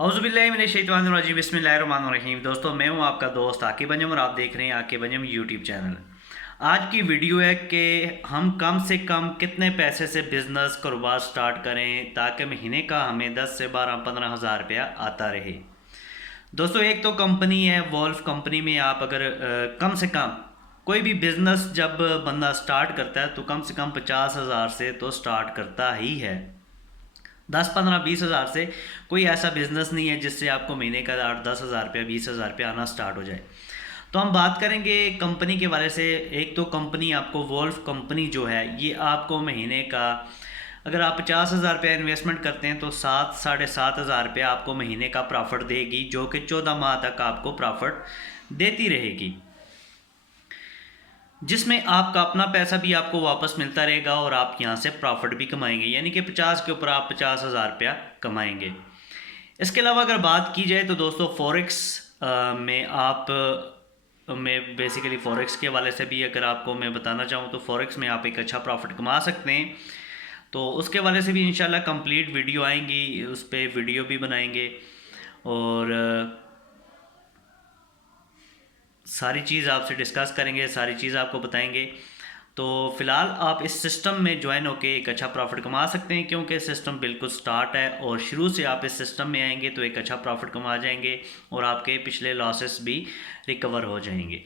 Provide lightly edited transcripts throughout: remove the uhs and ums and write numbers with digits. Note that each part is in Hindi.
औज़ुबिल्लाहिमिनश्शैतानिर्रजीम बिस्मिल्लाहिर्रहमानिर्रहीम। दोस्तों, मैं हूं आपका दोस्त आकिब अंजम और आप देख रहे हैं आकिब अंजम यूट्यूब चैनल। आज की वीडियो है कि हम कम से कम कितने पैसे से बिज़नेस कारोबार स्टार्ट करें ताकि महीने का हमें 10 से 12-15 हज़ार रुपया आता रहे। दोस्तों, एक तो कंपनी है वोल्फ कंपनी में आप अगर कम से कम कोई भी बिज़नेस जब बंदा स्टार्ट करता है तो कम से कम 50 हज़ार से तो स्टार्ट करता ही है। 10-15-20 हज़ार से कोई ऐसा बिज़नेस नहीं है जिससे आपको महीने का 8-10 हज़ार रुपया 20 हज़ार रुपया आना स्टार्ट हो जाए। तो हम बात करेंगे कंपनी के बारे से। एक तो कंपनी आपको वोल्फ कंपनी जो है ये आपको महीने का अगर आप 50 हज़ार रुपया इन्वेस्टमेंट करते हैं तो 7-7.5 हज़ार रुपया आपको महीने का प्रॉफिट देगी, जो कि 14 माह तक आपको प्रॉफिट देती रहेगी, जिसमें आपका अपना पैसा भी आपको वापस मिलता रहेगा और आप यहाँ से प्रॉफिट भी कमाएंगे, यानी कि 50 के ऊपर आप 50 हज़ार रुपया कमाएंगे। इसके अलावा अगर बात की जाए तो दोस्तों फॉरेक्स में आप मैं बेसिकली फ़ॉरेक्स के हवाले से भी अगर आपको मैं बताना चाहूँ तो फ़ॉरेक्स में आप एक अच्छा प्रॉफिट कमा सकते हैं। तो उसके हवाले से भी इंशाल्लाह कंप्लीट वीडियो आएंगी, उस पर वीडियो भी बनाएंगे और सारी चीज़ आपसे डिस्कस करेंगे, सारी चीज़ आपको बताएंगे। तो फ़िलहाल आप इस सिस्टम में ज्वाइन होकर एक अच्छा प्रॉफिट कमा सकते हैं, क्योंकि सिस्टम बिल्कुल स्टार्ट है और शुरू से आप इस सिस्टम में आएंगे तो एक अच्छा प्रॉफिट कमा जाएंगे और आपके पिछले लॉसेस भी रिकवर हो जाएंगे।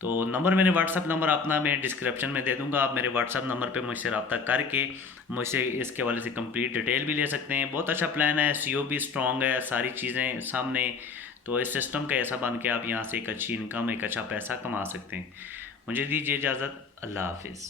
तो नंबर मेरे व्हाट्सअप नंबर अपना मैं डिस्क्रिप्शन में दे दूंगा, आप मेरे व्हाट्सअप नंबर पे मुझसे रब्ता करके मुझसे इसके वाले से कंप्लीट डिटेल भी ले सकते हैं। बहुत अच्छा प्लान है, सीओ भी स्ट्रॉन्ग है, सारी चीज़ें सामने। तो इस सिस्टम का ऐसा बन के आप यहाँ से एक अच्छी इनकम, एक अच्छा पैसा कमा सकते हैं। मुझे दीजिए इजाज़त। अल्लाह हाफिज़।